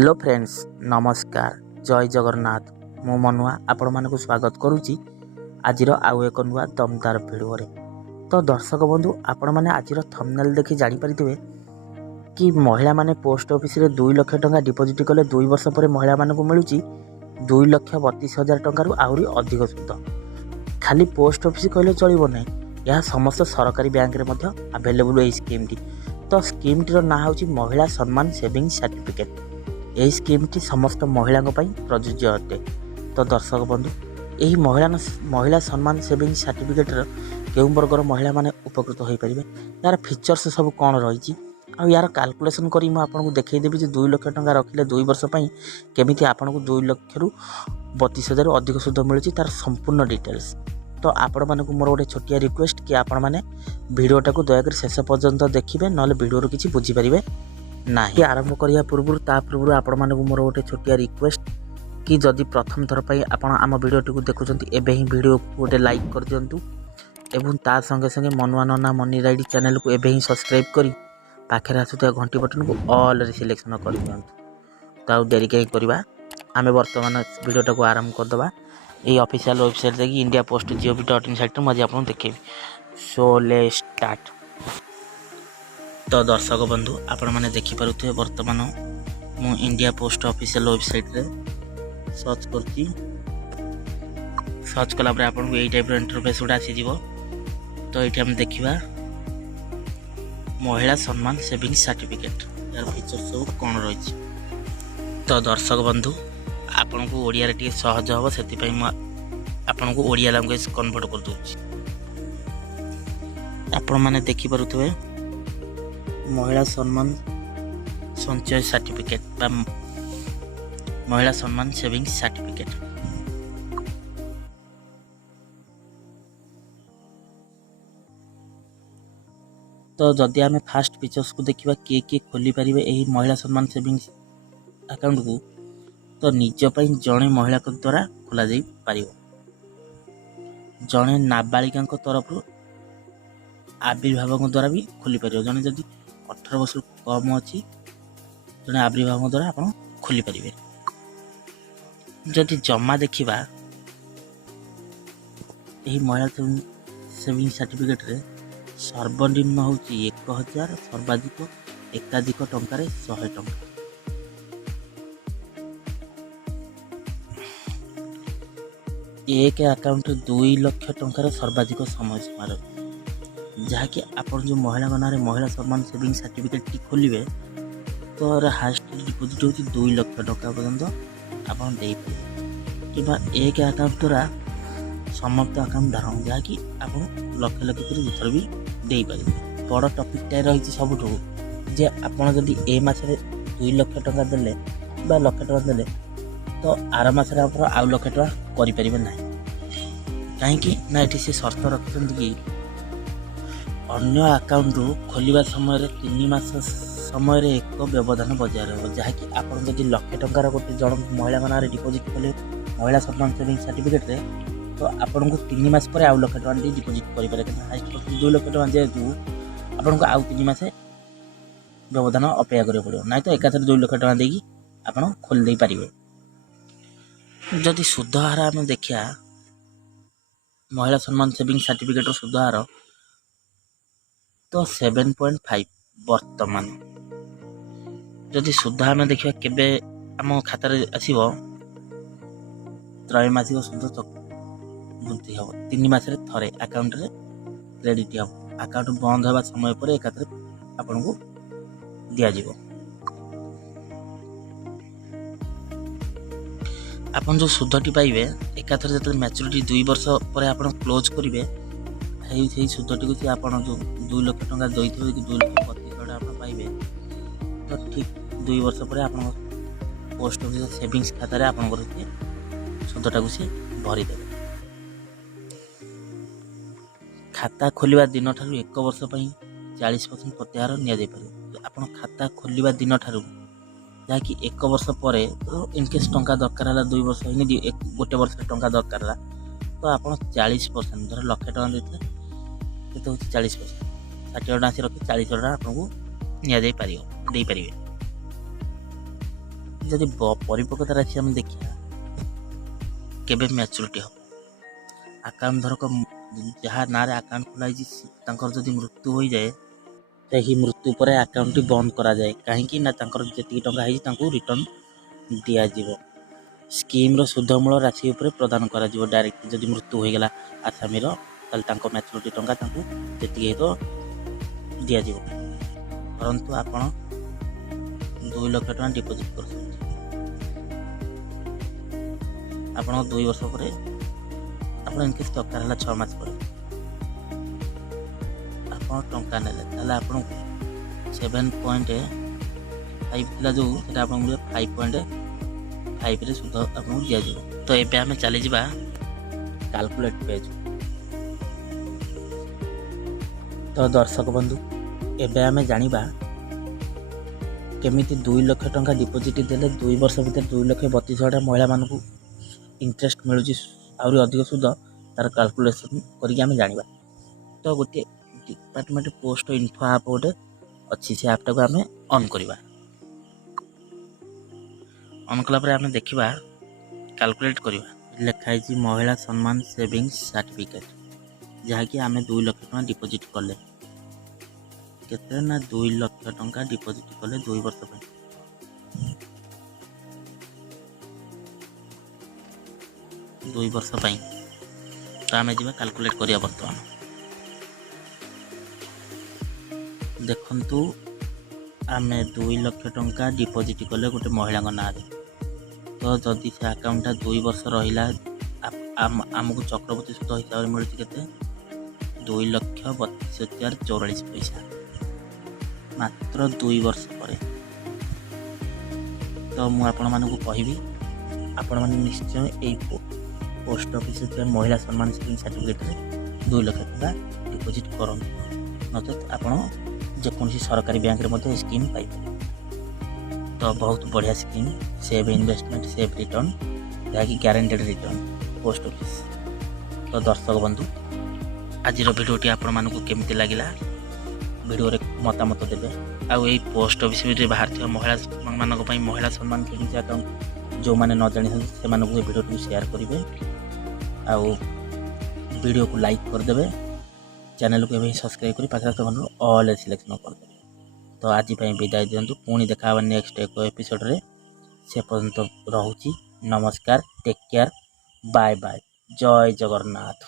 Hello friends नमस्कार जय जगन्नाथ मु मनुआ आपण मानक स्वागत करुच्ची आज आउ एक नुआ दमदार भिडियो रे। तो दर्शक बंधु आपण मैंने आज थंबनेल देखि जानी पारिथिबे कि महिला माने पोस्ट ऑफिस रे 2 लाख टंका डिपॉजिट कले 2 वर्ष पर महिला मानक मिलुची 2,32,000 टंका रु आउरी अधिक सुध। खाली पोस्ट ऑफिस कहले चलिबो नै, यह समस्त सरकारी बैंक रे मध्य अवेलेबल ए स्कीम टी। तो स्कीम टी रो ना होची महिला सम्मान सेविंग सर्टिफिकेट। यही स्कीम टी समस्त महिला प्रযোज्य अटे। तो दर्शक बंधु यही महिला सम्मान सेविंग सर्टिफिकेट केउ वर्गर महिला माने उपकृत हो पारे, यार फीचर्स सब कौन रही आ यार कैलकुलेशन करी मैं आपको देखईदेवी 2 लाख टंका रखिले 2 वर्ष केमिति आपको 2 लाख रु 32,000 अधिक सुध मिलूँ तार संपूर्ण डिटेल्स। तो आपण मानक मोर गोटे छोटिया रिक्वेस्ट कि आपण मैंने भिडियोटा को दयाकोरी शेष पर्यंत देखिए, ना भिडियो किसी बुझीपारे ना। आरंभ करने पूर्व आपण मानक मोर गोटे छोटिया रिक्वेस्ट कि जदि प्रथम थर पर आपण आम भिडियोटी को देखुंत एबे ही भिडियो को गोटे लाइक कर दिंतु एवं ता संगे संगे मनुआ नना मनी राइड चैनल को एबे ही सब्सक्राइब करी पाखे आसुवा घंटी बटन को ऑल रे सिलेक्शन कर दिंतु। तो डेरी कहीं करवा आम बर्तमान भिडियोटा को आरंभ करदे। ये ऑफिशियल वेबसाइट देखिए इंडिया पोस्ट gov.in साइट मुझे आपको देखेबी। सो ले स्टार्ट। तो दर्शक बंधु आपण मैंने देखिपे बर्तमान मु इंडिया पोस्ट ऑफिशियल वेबसाइट रे सर्च करती। सर्च कला आपको यही टाइप इंटरफेस गुड़ा आसीज। तो ये हम देखा महिला सम्मान सेविंग सर्टिफिकेट यार फीचर सब कौन रही। तो दर्शक बंधु आपन को ओडिया टे सहज हम से आपन को ओडिया लैंग्वेज कन्वर्ट कर दूची। आपण मैंने देखिपे महिला सम्मान संचय सर्टिफिकेट बा महिला सम्मान सेविंग सर्टिफिकेट। तो जदि आम फास्ट फीचर्स को देखा किए किए खोली पारे यही महिला सम्मान सेविंग अकाउंट को, तो निजपाई जड़े महिला द्वारा खोल पार। जड़े नाबालिका तरफ आविर्भाव द्वारा भी खोली पार। जड़े जदि 18 वर्ष कम अच्छी जड़े आविर्भाव द्वारा आप खोली पारे। जदि जमा देखा यही महिला सेविंग सर्टिफिकेट रे सर्वनिम्न हूँ 1,000 सर्वाधिक एकाधिक टंकार 100 टंका। एक अकाउंट 2 लाख टंकार सर्वाधिक समय सीमा जहाँकि आपन जो महिला नारे महिला सम्मान सेविंग सर्टिफिकेट टी खोलिए तो हाईएस्ट डिपोजिट होती 2 लाख टंका पर्यंत आपन दे पारे कि एक अकाउंट द्वारा समस्त अकाउंट धारण जहाँकि आप लक्ष लक्ष कर जिथर भी दे पारे। बड़ टपिकटा रही सबुठ जे आपड़ जदि ए मासरे 2 लाख टंका देले बा लक्ष टंका देले तो आर मासरे आप आउ लक्ष टंका करें ना। कहीं ना ये से सर्त रखते कि अन्य अकाउंट खोलिबा समय 3 मास समय एक व्यवधान बजाय रहा जहाँकि आप लक्ष टंकार गोटे जन महिला नारे डिपोजिट कले महिला सम्मान सेविंग सर्टिफिकेट रे तो आपन को 3 मास पर आउ लक्ष टंका डिपोजिट करें। हाईएस्ट 2 लाख टंका जेहेतु आपन को आउ 3 मास व्यवधान अपेक्षा करें पड़ो ना, तो एकाथरे 2 लाख टंका देगी आपन खोल दे पारिबे। जदि सुध हार आम देखा महिला सम्मान सेविंग सर्टिफिकेट सुध हार तो 7.5 वर्तमान। जदि सुध आम देखा केबे आम खातार आसो त्रैमासिक सुध वृद्धि हम 3 मासरे थरे अकाउंट रे क्रेडिट हम। अकाउंट बंद होगा समय पर एकाथरे आपन को दिया जिवो। आपन जो सुधटी पाइबे एकाथरे जब मैच्योरिटी 2 वर्ष पर आपन क्लोज करेंगे से सुधटी को आप जो 2 लाख टंका दे कि 2 लाख 32,000 आप पाइबे तो ठीक 2 वर्ष पर आप पोस्ट ऑफिस सेविंग्स खाता आप सुधटा को सी भरीदे। खाता खोलिबा दिन ठारू 1 वर्ष 40% प्रत्याहार नि आप खाता खोलिबा दिन ठारू जहाँकि 1 वर्ष पर इनकेस टंका दरकार है 2 वर्ष गोटे वर्ष टंका दरकार है तो आप 40% धर लक्ष टंका देते हूँ 40% 60,000 आसी रखी 40,000 आपको नि पारे। जदि परिपक्वता राशि आम देखिए केबे मैच्योरिटी हम अकाउंट धरक जहाँ ना अकाउंट खोलाई जदि मृत्यु हो जाए तो ही मृत्यु पर अकाउंट बंद करा जाए कहीं ना जी टंका रिटर्न दिज्व स्कीम सुधमूल राशि उपर प्रदान कर डायरेक्ट जदि मृत्यु हो गला आसामी मैच्योरिटी टंका जी हो दिज्व परंतु आपण 2 लाख टका डिपोजिट कर आप 2 वर्ष पर आप इनकेस दरकार है 6 मास पर आप टंका ना आपको 7.5 जो आप 5.5 सुध आपको दिज्व तो ये आम चली जा कैलकुलेट पेज तो दर्शक बंधु एबे आम जानिबा केमिति 2 लाख टंका डिपोजिट देले 2 वर्ष भीतर 2,32,000 महिला मानकू इंटरेस्ट मिलूँ आहरी अधिक सुध तार कैलकुलेशन करके आम जानिबा तो गोटे डिपार्टमेंट पोस्ट इन्फो आप गोटे अच्छी से आपटा को आम ऑन करवा ऑन कला आम देखा कैलकुलेट करवा लिखाई महिला सम्मान सेविंग्स सर्टिफिकेट जहाँकि आम 2 लाख टका डिपोजिट कले केते ना 2 लाख टका डिपोजिट कले 2 वर्ष पर 2 वर्ष पर तो आम जा कैलकुलेट करिया बर्तमान देखंतु आम 2 लाख टका डिपोजिट कले गोटे महिला ना तो जदि से अकाउंटा 2 वर्ष रहा आमको चक्रवर्ती सुध हिसाब से मिलूँ के 2,32,044 पैसा मात्र 2 वर्ष पर तो मुझे आपण मानक कहबी आपण मैंने निश्चय यही पोस्ट ऑफिस महिला सम्मान स्कीम सर्टिफिकेट 2 लाख टका डिपोजिट करूँ नचेत आप जेकोसी सरकारी बैंक में स्कीम पाइबे तो बहुत बढ़िया scheme save investment save return जहाँकि गारंटेड रिटर्न पोस्ट ऑफिस तो दर्शक बंधु आज भिडियोटी आपण मानक केमती लगिला भिडियो मतामत देवे आउ यही पोस्ट ऑफिस में बाहर महिला मानक महिला सम्मान सेविंग्स अकाउंट जो मैंने न जानी से भिडियो शेयर करेंगे आउ वीडियो को लाइक करदे चैनल को भी सब्सक्राइब कर पाखे ऑल सिलेक्शन करदे तो आज विदाय दिंतु पुणी देखा नेक्स्ट एक एपिसोड रे से पर्यंत रहुची नमस्कार टेक केयर बाय बाय जय जगन्नाथ।